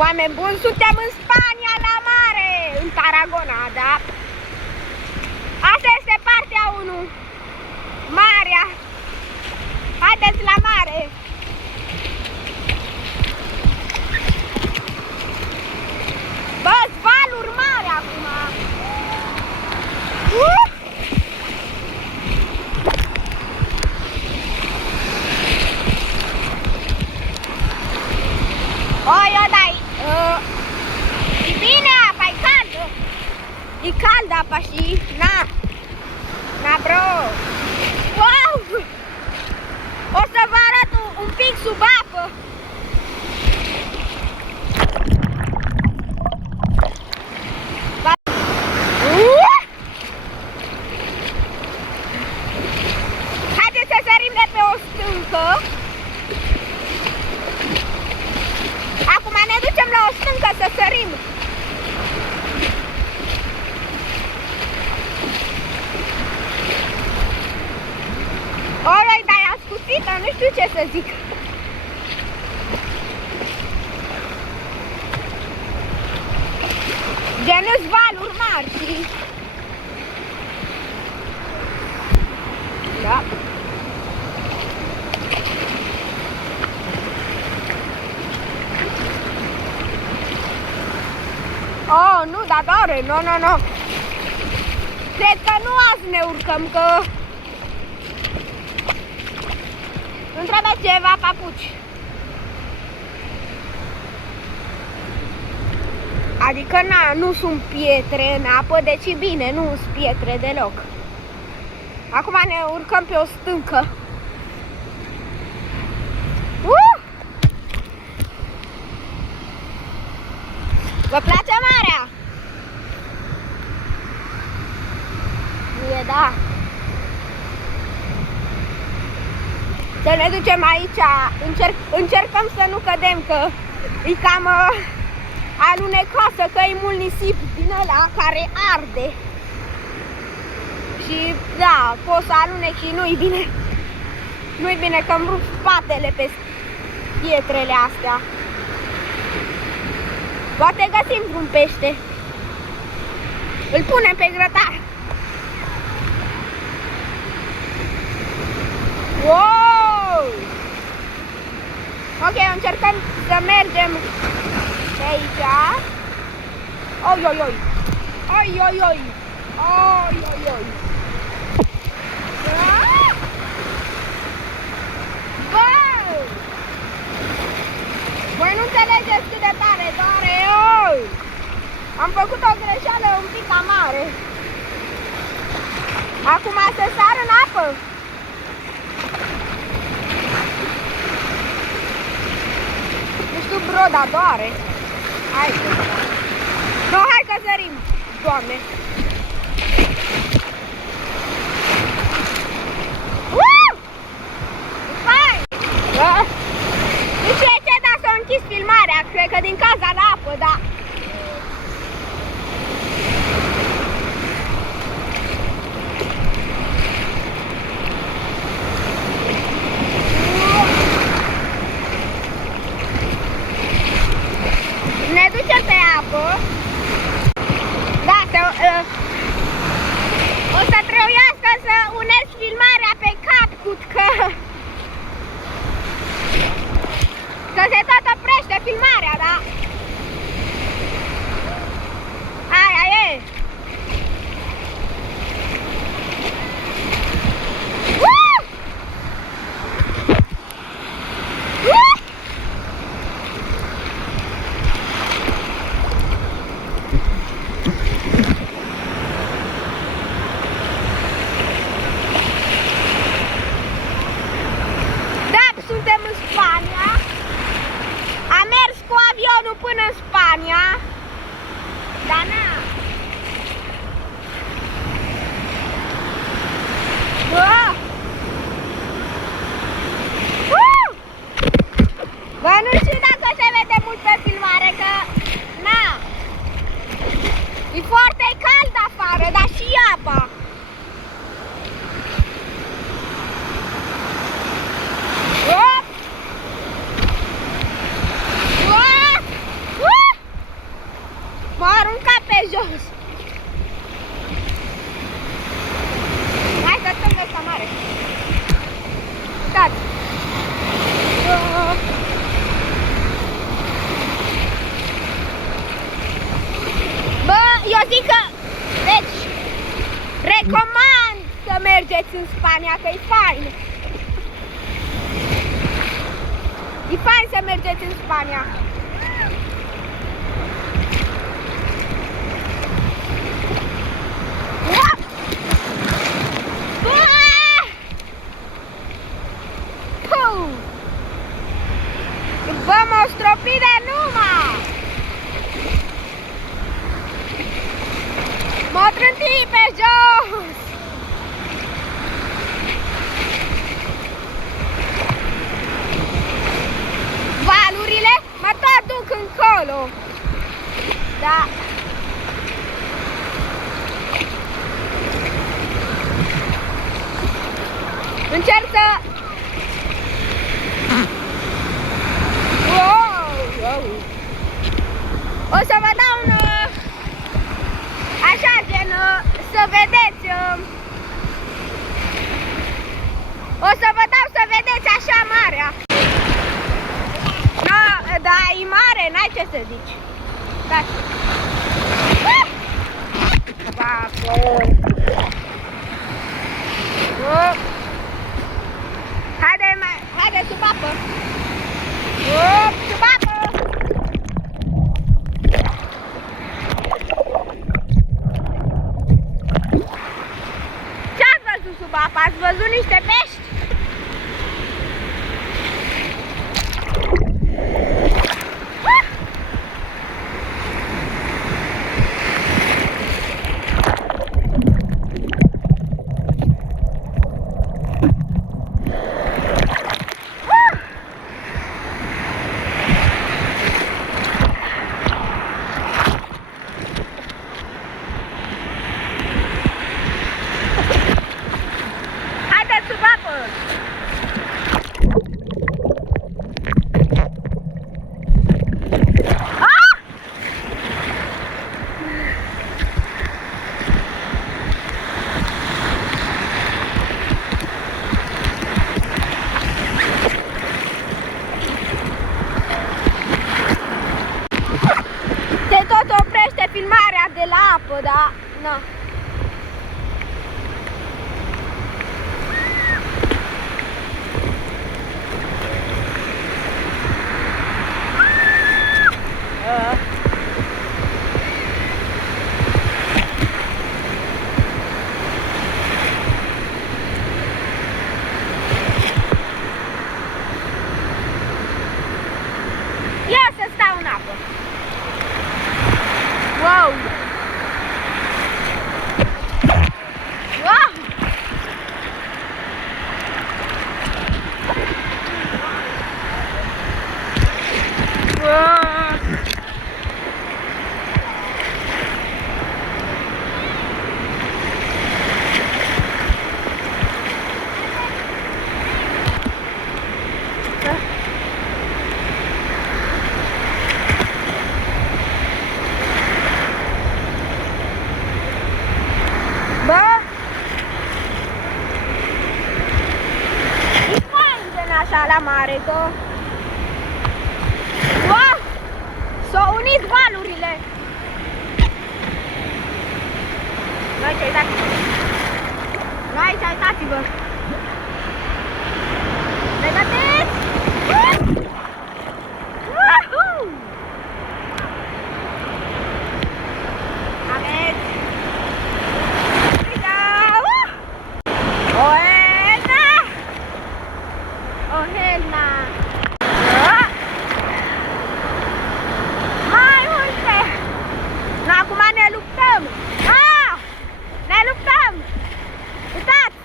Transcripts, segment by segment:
Oameni buni, suntem în Spania la mare, în Tarragona, da? Asta este partea 1. Marea. Haideți la mare. Bă-s valuri mari acum. Oi, dai. E bine apa, e caldă. E caldă apa și na. Na, bro. Wow! O să vă arăt un pic sub apă. Haideți să sărim de pe o stâncă. Acum ne ducem la o stâncă să sărim. Oi, dar e ascuțită, nu știu ce să zic. Gen-s valuri mari și... Da. Oh, nu, dar doare, nu. Cred că nu azi ne urcăm, că... Nu trebuie ceva papuci. Adică, nu sunt pietre în apă, deci e bine, nu sunt pietre deloc. Acum ne urcăm pe o stâncă. Vă place marea? Mie, da. Să ne ducem aici, încercăm să nu cădem, că e cam alunecosă, că e mult nisip din ăla care arde. Și da, poți să alunec și nu-i bine. Nu-i bine că îmi rup spatele pe pietrele astea. Poate găsim vreun pește. Îl punem pe grătar. Wow! Ok, încercăm să mergem pe aici. Oi. Wow! Voi nu înțelegeți cât de tare doare. Am făcut o greșeală un pic mare. Acum să sar în apă. Nu știu, bro, dar doare. Hai. No, hai că sărim, Doamne. Hai! Nu știu ce, dar s-a închis filmarea, cred că din cauza la apă, da. Ne ducem pe apă. Da, o să trebuiască să unesc filmarea pe CapCut, că se tot oprește filmarea, da? Aia e. Suntem în Spania. Am mers cu avionul până în Spania. Dar na. Bă, nu știu dacă se vede mult pe filmare, că na. E foarte cald afară, dar și apa. Spania, că e fain. E fain să mergeți în Spania. Vamos stropire numai! M-o trânti pe jos! Valurile mă tot duc încolo. Da. Încerc să... O să vă dau un... așa gen... să vedeți... o să vă dau să vedeți așa marea. No, da, e mare, n-ai ce să zici. Da. Papă. Haide, sub apă. Sub apă. Ce-ați văzut sub apă? Ați văzut niște pești? Filmarea de la apă, da? Na. Ia să stau în apă. Wow! Wow! Wow! Așa la mare, că... Wow! S-au unit valurile! Noi ce uitați-vă! Noi ce uitați-vă! Pregătiți! Aveți! Mai multe! No, acum ne luptăm! Ne luptăm! Uitați!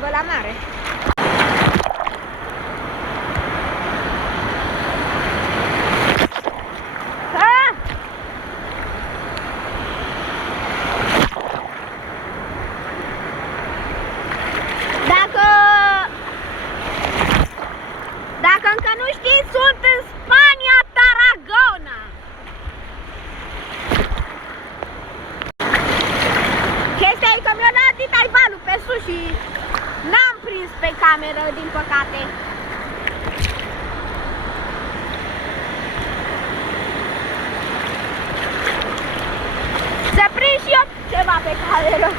uitați-vă la mare. Dacă încă nu știți, sunt în Spania, Tarragona. Chestia e că mi-a dat Taiwanul pe sus și n-am prins pe cameră, din păcate. Să prind și eu ceva pe cameră.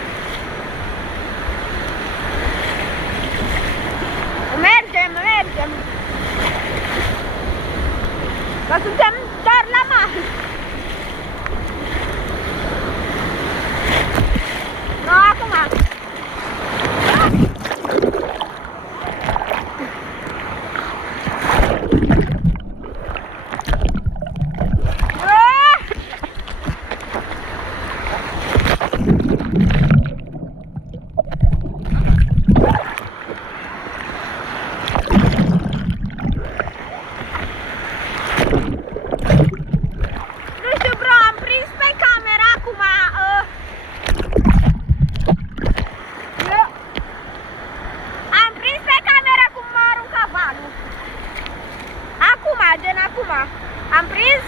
Mergem. Că suntem doar la mare. Nu, acum. Am prins?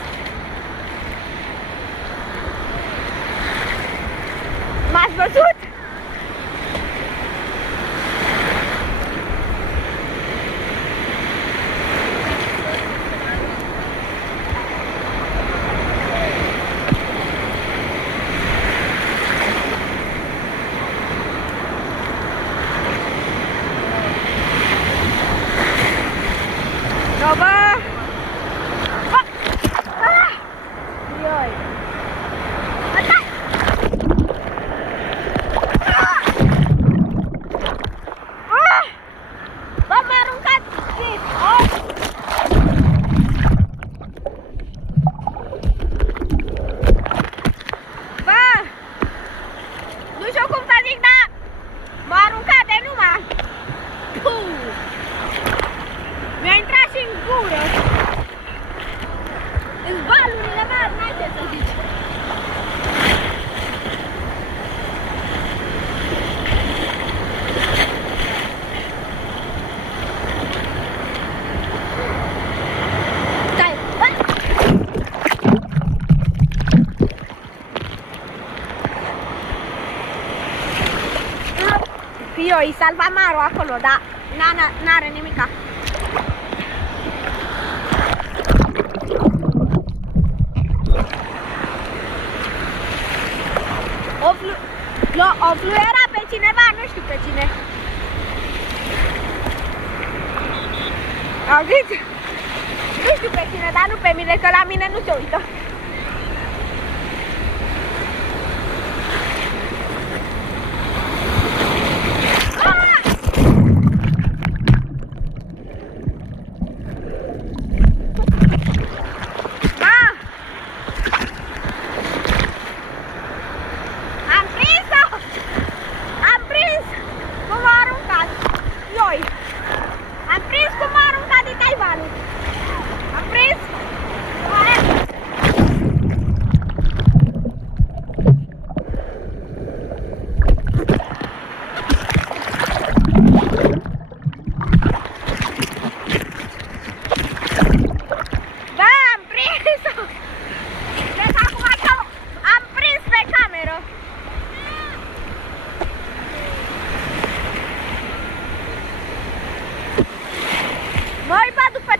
M-ați văzut? E salvamarul acolo, dar n-are nimica. O fluiera pe cineva, nu știu pe cine. Auziți? Nu știu pe cine, dar nu pe mine, că la mine nu se uită.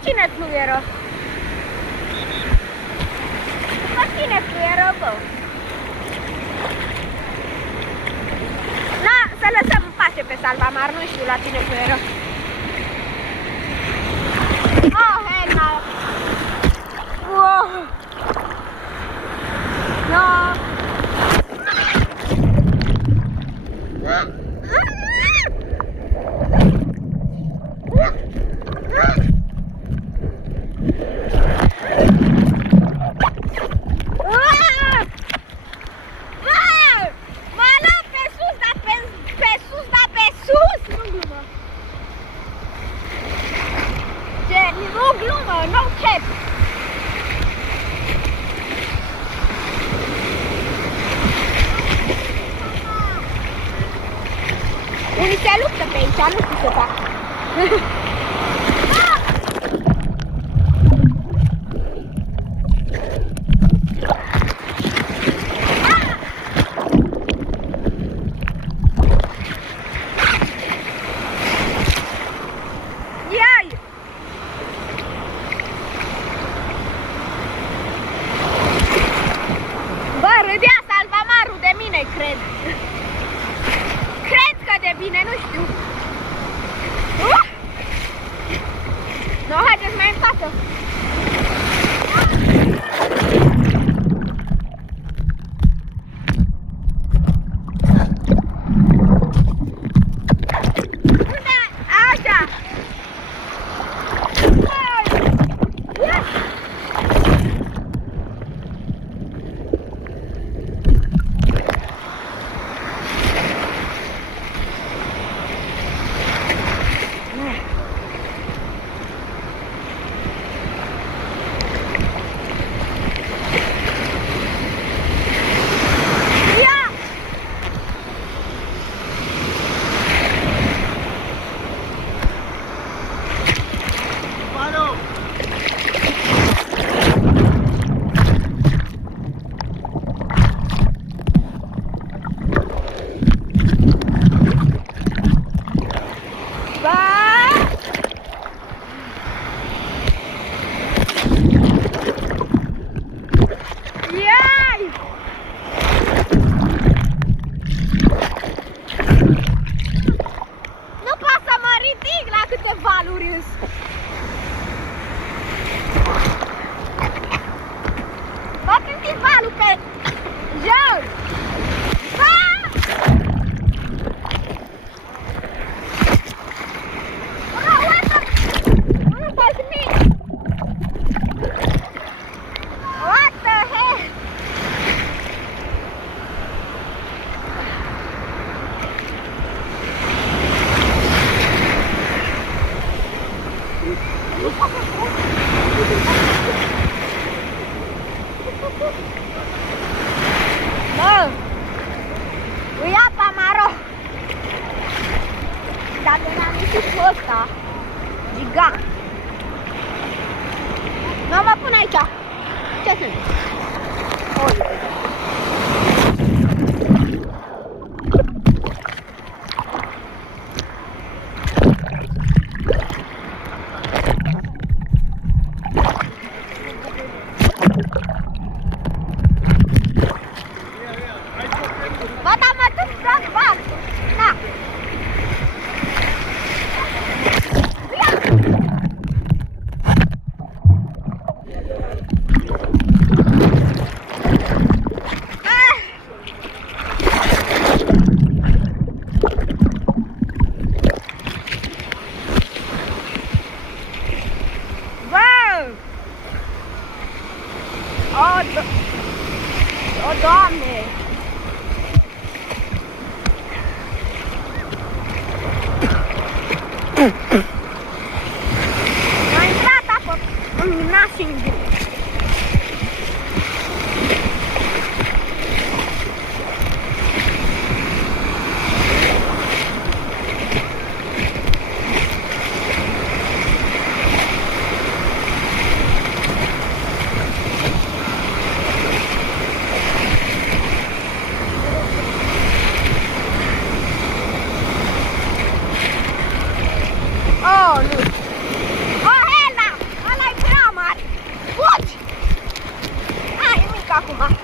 Cine fluieră? După cine fluieră, bă? Na, să lăsăm în pace pe Salvamar, nu știu la cine fluieră. Oh, hell no! Wow! No! Mă luat pe sus, dar pe sus, nu glumă. Unii se luptă pe aici, nu știu ce fac. Cred. Cred că de bine, nu știu. Nu, haideți mai în față. Așa. Bă, îi apa maro. Dacă n-am ieșit cu ăsta gigant. Nu mă pun aici. Ce sunt? O, Doamne! M-a intrat apă în nas și în gură. Oh, nu! Oh, Helena! Ăla-i prea mare! Fugi! Hai, e mic acum!